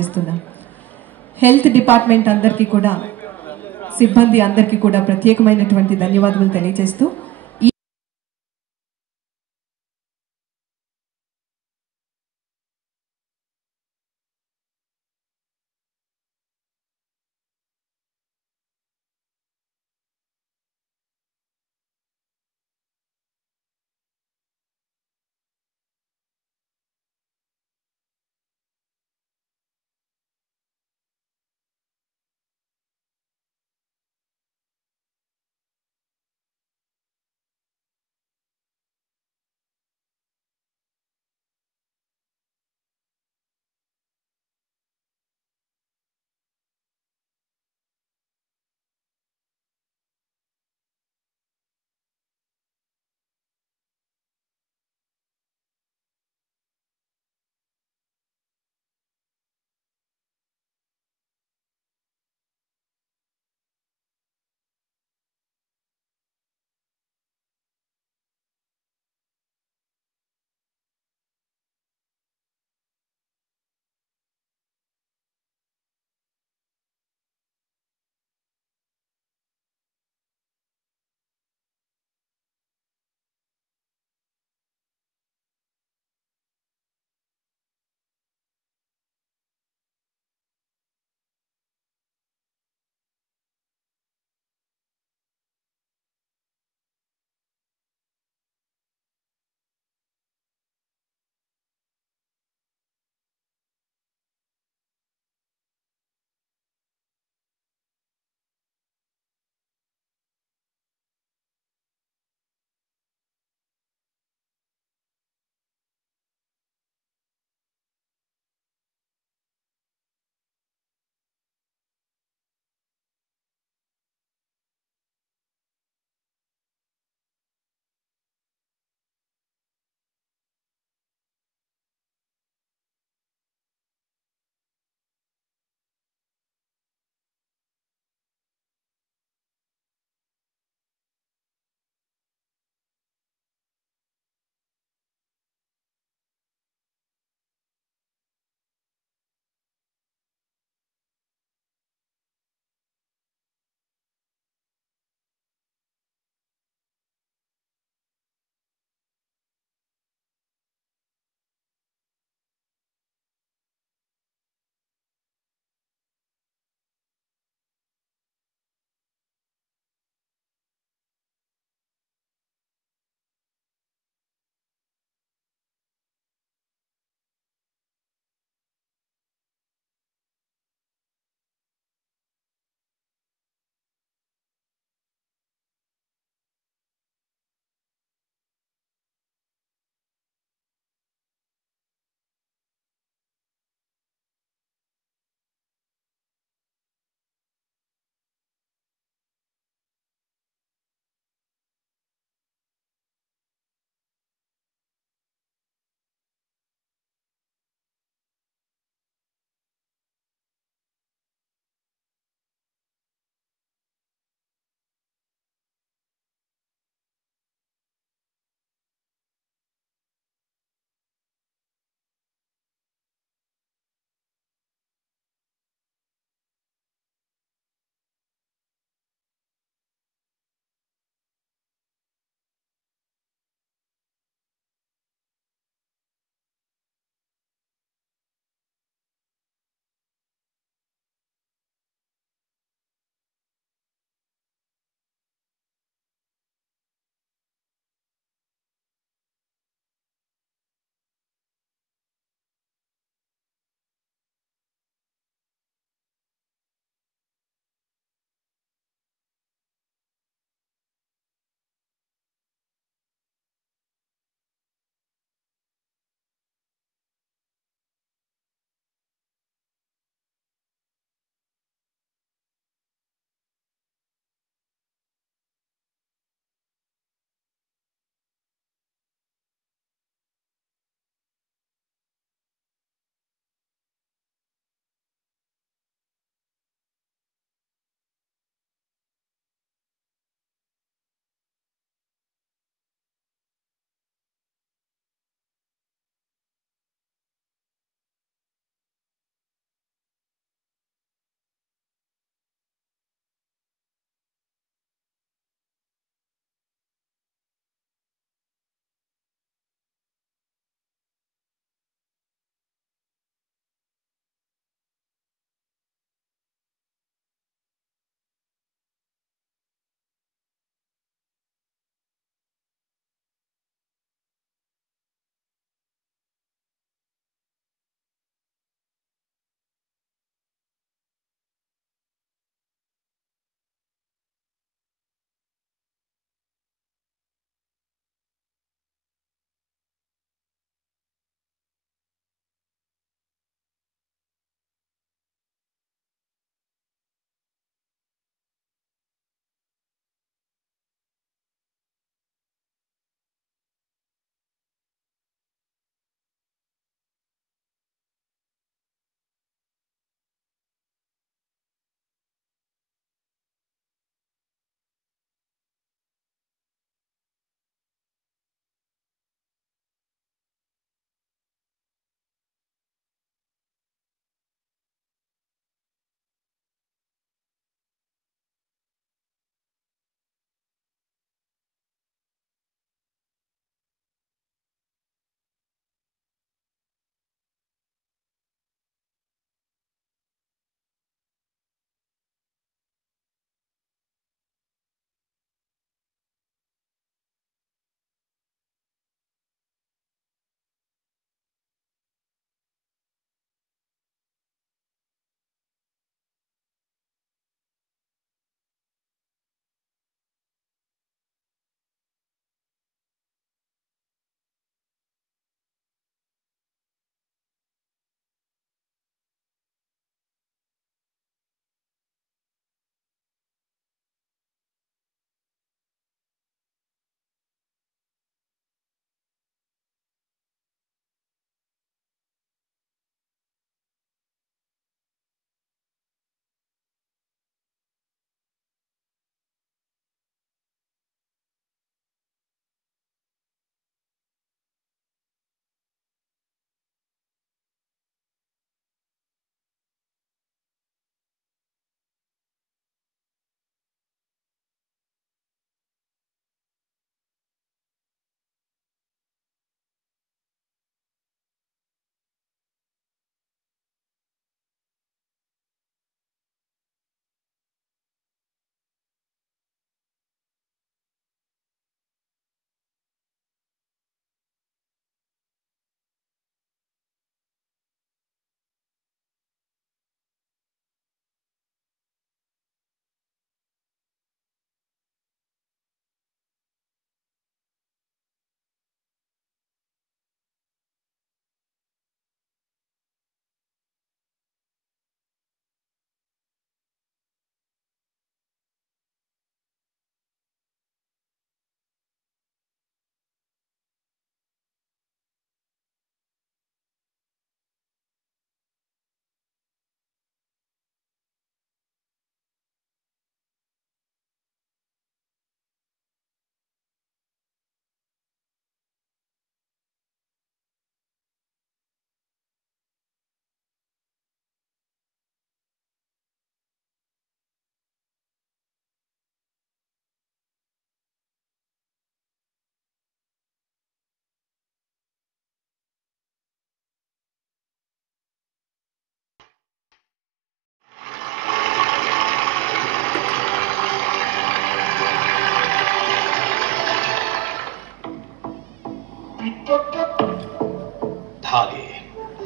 తెలియజేస్తున్నాం. Health department అందరికీ కూడా, సిబ్బంది అందరికీ కూడా ప్రత్యేకమైనటువంటి ధన్యవాదాలు తెలియజేస్తూ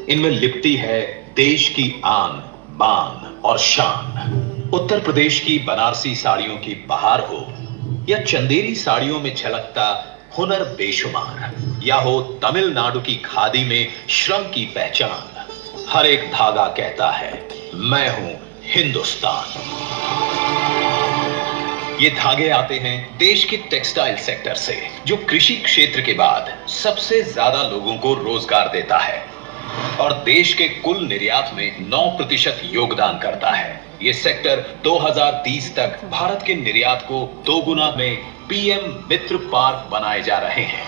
इनमें लिपटी है देश की आन, बान और शान। उत्तर प्रदेश की बनारसी साड़ियों की बहार हो या चंदेरी साड़ियों में झलकता हुनर बेशुमार, या हो तमिलनाडु की खादी में श्रम की पहचान, हर एक धागा कहता है मैं हूं हिंदुस्तान। ये धागे आते हैं देश के टेक्सटाइल सेक्टर से, जो कृषि क्षेत्र के बाद सबसे ज्यादा लोगों को रोजगार देता है और देश के कुल निर्यात में 9% योगदान करता है। ये सेक्टर 2030 तक भारत के निर्यात को दोगुना में पीएम मित्र पार्क बनाए जा रहे हैं।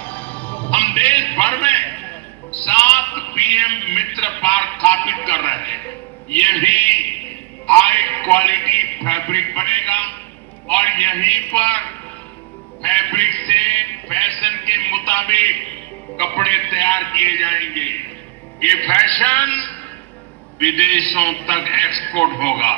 हम देश भर में 7 पीएम मित्र पार्क स्थापित कर रहे हैं। यही हाई क्वालिटी फैब्रिक बनेगा और यहीं पर फैब्रिक से फैशन के मुताबिक कपड़े तैयार किए जाएंगे। ये फैशन विदेशों तक एक्सपोर्ट होगा।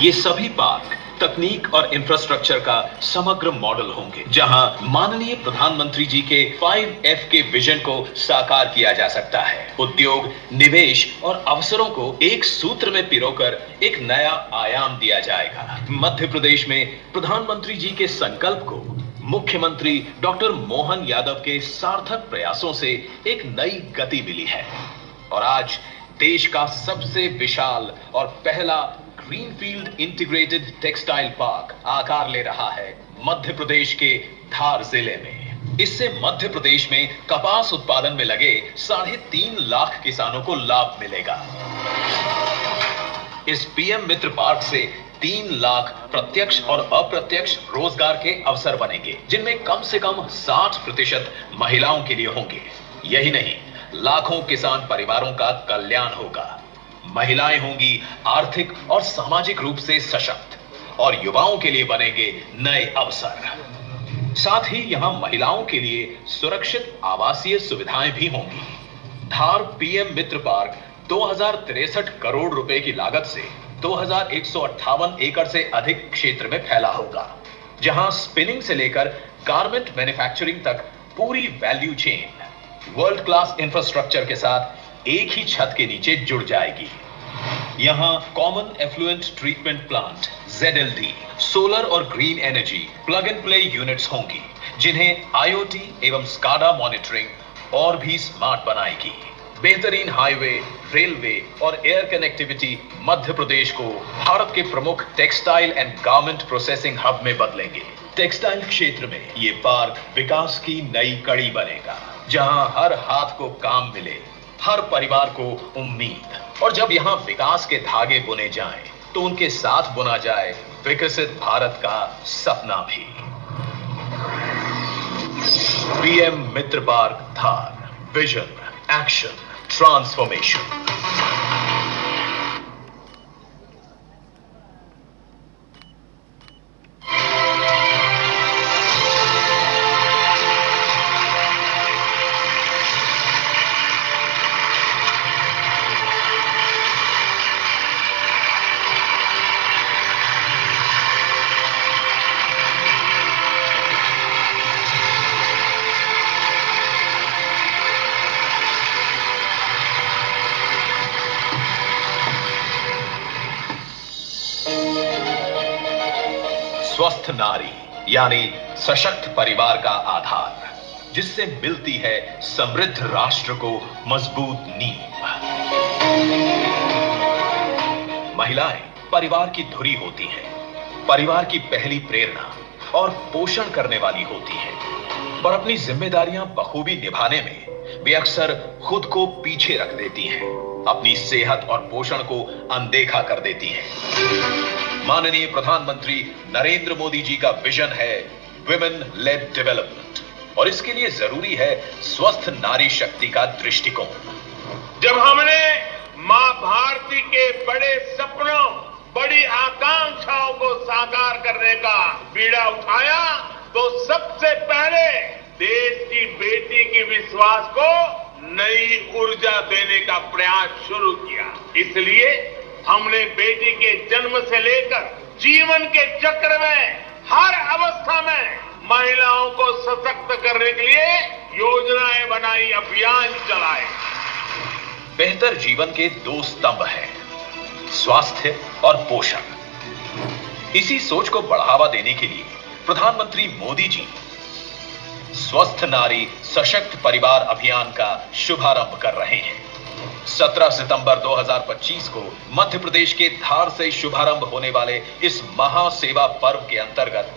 ये सभी पार्क तकनीक और इंफ्रास्ट्रक्चर का समग्र मॉडल होंगे, जहां माननीय प्रधानमंत्री जी के 5F के विजन को साकार किया जा सकता है। उद्योग, निवेश और अवसरों को एक सूत्र में पिरोकर एक नया आयाम दिया जाएगा। मध्य प्रदेश में प्रधानमंत्री जी के संकल्प को मुख्यमंत्री डॉक्टर मोहन यादव के सार्थक प्रयासों से एक नई गति मिली है और आज देश का सबसे विशाल और पहला ग्रीनफील्ड इंटीग्रेटेड टेक्सटाइल पार्क आकार ले रहा है मध्य प्रदेश के धार जिले में। इससे मध्य प्रदेश में कपास उत्पादन में लगे 3.5 लाख किसानों को लाभ मिलेगा। इस पीएम मित्र पार्क से 3 लाख प्रत्यक्ष और अप्रत्यक्ष रोजगार के अवसर बनेंगे, जिनमें कम से कम 60% महिलाओं के लिए होंगे। यही नहीं, लाखों किसान परिवारों का कल्याण होगा। महिलाएं होंगी आर्थिक और सामाजिक रूप से सशक्त और युवाओं के लिए बनेंगे नए अवसर। साथ ही यहां महिलाओं के लिए सुरक्षित आवासीय सुविधाएं भी होंगी। धार पीएम मित्र पार्क 2063 करोड़ रुपए की लागत से 2158 एकड़ से अधिक क्षेत्र में फैला होगा, जहां स्पिनिंग से लेकर गारमेंट मैन्युफैक्चरिंग तक पूरी value chain world class infrastructure के साथ एक ही छत के नीचे जुड़ जाएगी। यहां common effluent treatment plant ZLD, solar और green energy plug and play units होंगी, जिन्हें IoT एवं SCADA मॉनिटरिंग और भी स्मार्ट बनाएगी। बेहतरीन हाईवे, रेलवे और एयर कनेक्टिविटी मध्य प्रदेश को भारत के प्रमुख textile and garment processing hub में बदलेंगे। टेक्सटाइल क्षेत्र में ये पार्क विकास की नई कड़ी बनेगा, जहां हर हाथ को काम मिले, हर परिवार को उम्मीद। और जब यहां विकास के धागे बुने जाएं, तो उनके साथ बुना जाए विकसित भारत का सपना भी। पीएम मित्र पार्क धार, विजन, एक्शन, ट्रांसफॉर्मेशन। स्वस्थ नारी यानी सशक्त परिवार का आधार, जिससे मिलती है समृद्ध राष्ट्र को मजबूत नींव। महिलाएं परिवार की धुरी होती हैं, परिवार की पहली प्रेरणा और पोषण करने वाली होती हैं, पर अपनी जिम्मेदारियां बखूबी निभाने में वे अक्सर खुद को पीछे रख देती हैं, अपनी सेहत और पोषण को अनदेखा कर देती हैं। माननीय प्रधानमंत्री नरेंद्र मोदी जी का विजन है विमेन लेड डेवलपमेंट, और इसके लिए जरूरी है स्वस्थ नारी शक्ति का दृष्टिकोण। जब हमने मां भारती के बड़े सपनों, बड़ी आकांक्षाओं को साकार करने का बीड़ा उठाया, तो सबसे पहले देश की बेटी के विश्वास को नई ऊर्जा देने का प्रयास शुरू किया। इसलिए हमने बेटी के जन्म से लेकर जीवन के चक्र में हर अवस्था में महिलाओं को सशक्त करने के लिए योजनाएं बनाई, अभियान चलाए। बेहतर जीवन के दो स्तंभ हैं, स्वास्थ्य और पोषण। इसी सोच को बढ़ावा देने के लिए प्रधानमंत्री मोदी जी स्वस्थ नारी सशक्त परिवार अभियान का शुभारंभ कर रहे हैं। 17 सितंबर 2025 को मध्य प्रदेश के धार से शुभारंभ होने वाले इस महासेवा पर्व के अंतर्गत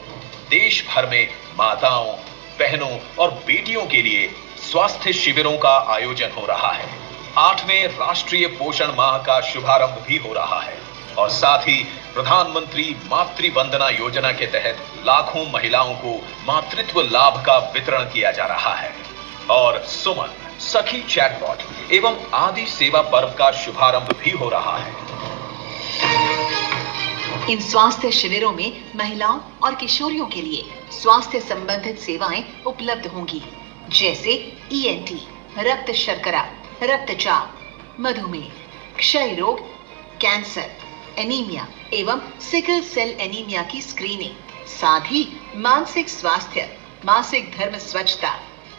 देश भर में माताओं, बहनों और बेटियों के लिए स्वास्थ्य शिविरों का आयोजन हो रहा है। 8वें राष्ट्रीय पोषण माह का शुभारंभ भी हो रहा है और साथ ही प्रधानमंत्री मातृ वंदना योजना के तहत लाखों महिलाओं को मातृत्व लाभ का वितरण किया जा रहा है। और सुमन सखी चैटबॉट एवं आदि सेवा पर्व का शुभारंभ भी हो रहा है। इन स्वास्थ्य शिविरों में महिलाओं और किशोरियों के लिए स्वास्थ्य संबंधित सेवाएं उपलब्ध होंगी, जैसे ENT, रक्त शर्करा, रक्तचाप, मधुमेह, क्षय रोग, कैंसर, एनीमिया एवं सिकल सेल एनीमिया की स्क्रीनिंग, साथ ही मानसिक स्वास्थ्य, मासिक धर्म स्वच्छता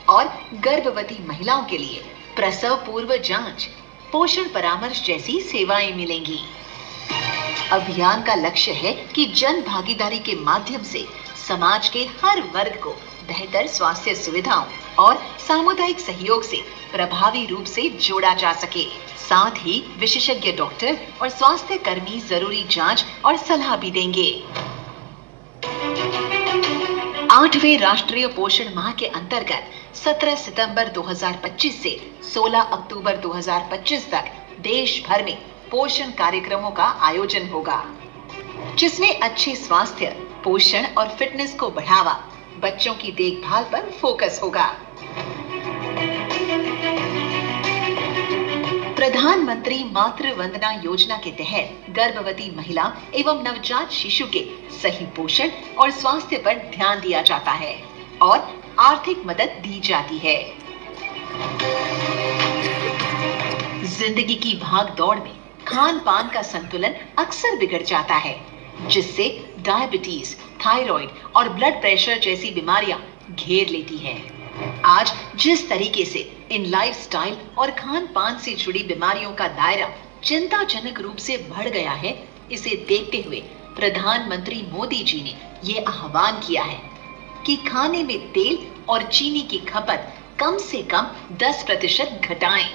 और गर्भवती महिलाओं के लिए प्रसव पूर्व जांच, पोषण परामर्श जैसी सेवाएं मिलेंगी। अभियान का लक्ष्य है कि जन भागीदारी के माध्यम से समाज के हर वर्ग को बेहतर स्वास्थ्य सुविधाओं और सामुदायिक सहयोग से प्रभावी रूप से जोड़ा जा सके। साथ ही विशेषज्ञ डॉक्टर और स्वास्थ्य कर्मी जरूरी जांच और सलाह भी देंगे। 8वें राष्ट्रीय पोषण माह के अंतर्गत 17 सितंबर 2025 से 16 अक्टूबर 2025 तक देश भर में पोषण कार्यक्रमों का आयोजन होगा, जिसमें अच्छे स्वास्थ्य, पोषण और फिटनेस को बढ़ावा, बच्चों की देखभाल पर फोकस होगा। प्रधानमंत्री मातृ वंदना योजना के तहत गर्भवती महिला एवं नवजात शिशु के सही पोषण और स्वास्थ्य पर ध्यान दिया जाता है और आर्थिक मदद दी जाती है। जिंदगी की भाग दौड़ में खान पान का संतुलन अक्सर बिगड़ जाता है, जिससे डायबिटीज, थायराइड और ब्लड प्रेशर जैसी बीमारियां घेर लेती हैं। आज जिस तरीके से इन लाइफस्टाइल और खान पान से जुड़ी बीमारियों का दायरा चिंताजनक रूप से बढ़ गया है, इसे देखते हुए प्रधानमंत्री मोदी जी ने ये आह्वान किया है कि खाने में तेल और चीनी की खपत कम से कम 10% घटाएं।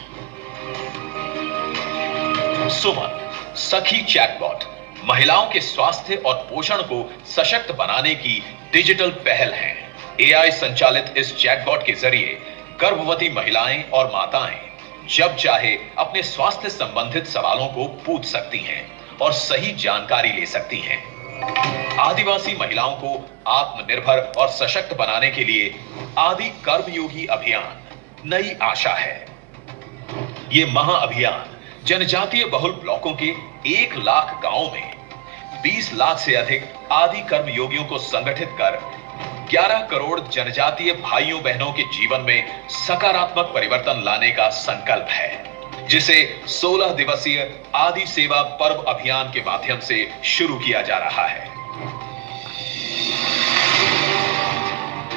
सुमन सखी चैटबॉट महिलाओं के स्वास्थ्य और पोषण को सशक्त बनाने की डिजिटल पहल है। AI संचालित इस चैटबॉट के जरिए गर्भवती महिलाएं और माताएं जब चाहे अपने स्वास्थ्य संबंधित सवालों को पूछ सकती हैं और सही जानकारी ले सकती हैं। आदिवासी महिलाओं को आत्मनिर्भर और सशक्त बनाने के लिए आदि कर्मयोगी अभियान नई आशा है। ये महाअभियान जनजातीय बहुल ब्लॉकों के 1 लाख गांवों में 20 लाख से अधिक आदि कर्मयोगियों को संगठित कर 11 करोड़ जनजातीय भाइयों बहनों के जीवन में सकारात्मक परिवर्तन लाने का संकल्प है, जिसे 16 दिवसीय आदि सेवा पर्व अभियान के माध्यम से शुरू किया जा रहा है।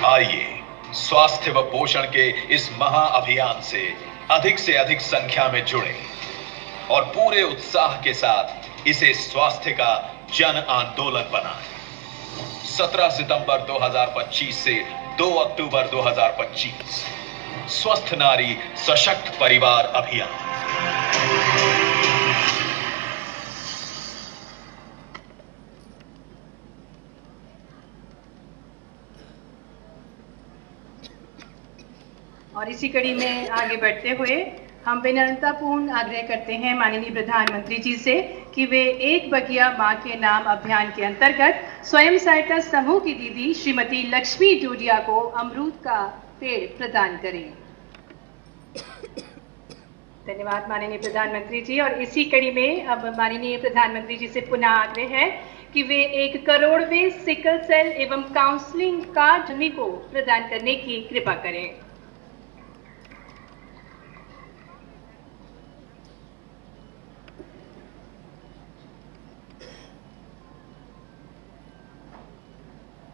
आइए स्वास्थ्य व पोषण के इस महाअभियान से अधिक संख्या में जुड़े और पूरे उत्साह के साथ इसे स्वास्थ्य का जन आंदोलन बनाएं। 17 सितंबर 2025 से 2 अक्टूबर 2025 स्वस्थ नारी सशक्त परिवार अभियान। और इसी कड़ी में आगे बढ़ते हुए हम विनम्रतापूर्ण आग्रह करते हैं माननीय प्रधानमंत्री जी से कि वे एक बगिया मां के नाम अभियान के अंतर्गत स्वयं सहायता समूह की दीदी श्रीमती लक्ष्मी डूडिया को अमरूद का पेड़ प्रदान करें। धन्यवाद माननीय प्रधानमंत्री जी। और इसी कड़ी में अब माननीय प्रधानमंत्री जी से पुनः आग्रह है कि वे 1 करोड़वें सिकल सेल एवं काउंसलिंग कार्ड सभी को प्रदान करने की कृपा करें।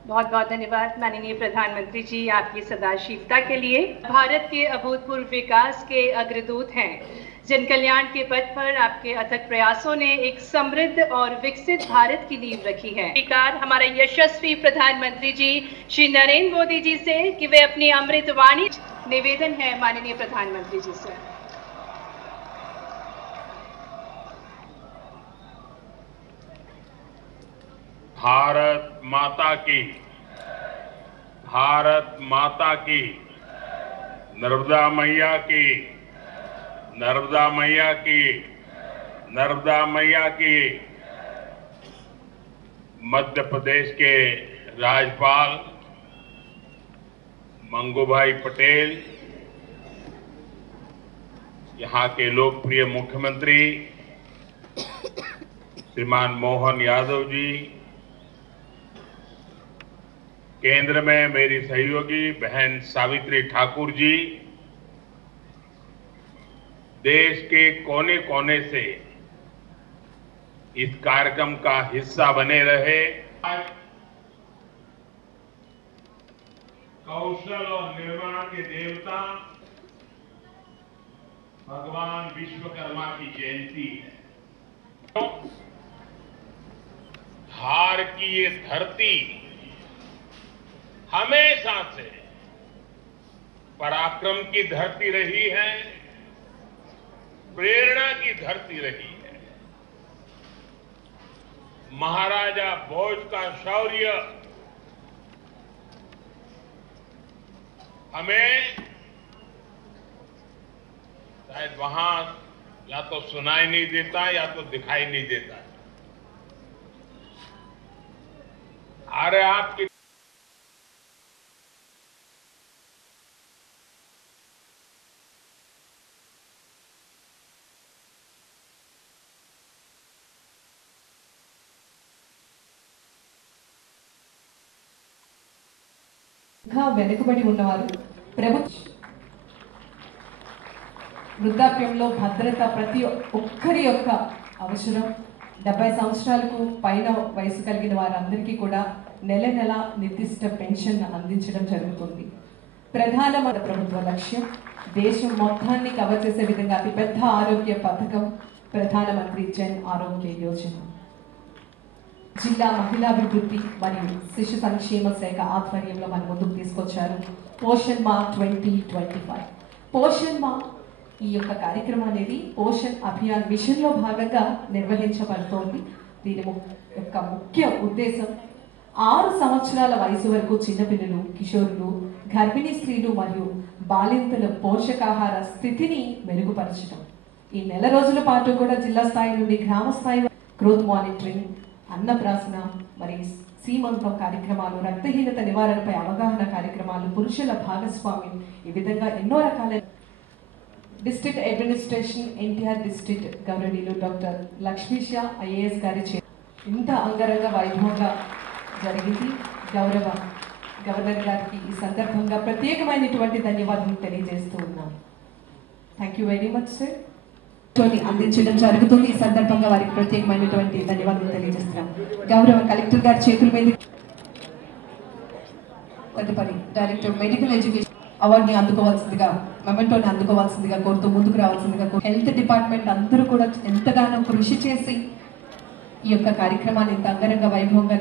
बहुत बहुत धन्यवाद माननीय प्रधानमंत्री जी आपकी सदाशिवता के लिए। भारत के अभूतपूर्व विकास के अग्रदूत हैं। जन कल्याण के पथ पर आपके अथक प्रयासों ने एक समृद्ध और विकसित भारत की नींव रखी है। स्वीकार हमारे यशस्वी प्रधानमंत्री जी श्री नरेंद्र मोदी जी से कि वे अपनी अमृत वाणी निवेदन है माननीय प्रधानमंत्री जी से। भारत माता की, भारत माता की, नर्मदा मैया की, नर्मदा मैया की, नर्मदा मैया की। मध्य प्रदेश के राज्यपाल मंगूभाई पटेल, यहां के लोकप्रिय मुख्यमंत्री श्रीमान मोहन यादव जी, केंद्र में मेरी सहयोगी बहन सावित्री ठाकुर जी, देश के कोने कोने से इस कार्यक्रम का हिस्सा बने रहे। कौशल और निर्माण के देवता भगवान विश्वकर्मा की जयंती है। धार की ये धरती हमेशा से पराक्रम की धरती रही है, प्रेरणा की धरती रही है। महाराजा भोज का शौर्य हमें शायद वहां या तो सुनाई नहीं देता या तो दिखाई नहीं देता। अरे आपकी ఇంకా వెనుకబడి ఉన్నవారు వృద్ధాప్యంలో భద్రత ప్రతి ఒక్కరి యొక్క అవసరం. 70 సంవత్సరాలకు పైన వయసు కలిగిన వారందరికీ కూడా నెల నెల నిర్దిష్ట పెన్షన్ అందించడం జరుగుతుంది. ప్రధానమంత్రి ప్రభుత్వ లక్ష్యం దేశం మొత్తాన్ని కవర్ చేసే విధంగా అతిపెద్ద ఆరోగ్య పథకం ప్రధానమంత్రి జన్ ఆరోగ్య యోజన. జిల్లా మహిళాభివృద్ధి మరియు శిశు సంక్షేమ శాఖ ఆధ్వర్యంలో మన ముందుకు తీసుకొచ్చారు పోషణ్ మా 2025. పోషణ్ మా ఈ యొక్క కార్యక్రమం అనేది పోషణ్ అభియాన్ మిషన్లో భాగంగా నిర్వహించబడుతోంది. దీని యొక్క ముఖ్య ఉద్దేశం 6 సంవత్సరాల వయసు వరకు చిన్నపిల్లలు, కిషోరులు, గర్భిణీ స్త్రీలు మరియు బాలింతల పోషకాహార స్థితిని మెరుగుపరచడం. ఈ నెల రోజుల పాటు కూడా జిల్లా స్థాయి నుండి గ్రామ స్థాయి గ్రోత్ మానిటరింగ్, అన్నప్రాసన మరియు సీమంతం కార్యక్రమాలు, రక్తహీనత నివారణపై అవగాహన కార్యక్రమాలు, పురుషుల భాగస్వామ్యం, ఈ విధంగా ఎన్నో రకాల డిస్ట్రిక్ట్ అడ్మినిస్ట్రేషన్ ఎన్టీఆర్ డిస్ట్రిక్ట్ గవర్నీలు డాక్టర్ లక్ష్మీషా ఐఏఎస్ గారి ఇంత అంగరంగ వైభవంగా జరిగింది. గౌరవ గవర్నర్ గారికి ఈ సందర్భంగా ప్రత్యేకమైనటువంటి ధన్యవాదాలు తెలియజేస్తూ ఉన్నాను. Thank you very much sir. అందించడం జరుగుతుంది. ఈ సందర్భంగా వారికి ప్రత్యేకమైనటువంటి ధన్యవాదాలు తెలియజేస్తున్నాం. గౌరవ కలెక్టర్ గారి చేతుల మీద తదుపరి డైరెక్టర్ మెడికల్ ఎడ్యుకేషన్ అవార్డుని అందుకోవాల్సిందిగా, మెమెంటోని అందుకోవాల్సిందిగా కోరుతూ ముందుకు రావాల్సిందిగా హెల్త్ డిపార్ట్మెంట్ అందరూ కూడా ఎంతగానో కృషి చేసి ఈ యొక్క కార్యక్రమాన్ని ఇంత అంగరంగ వైభవంగా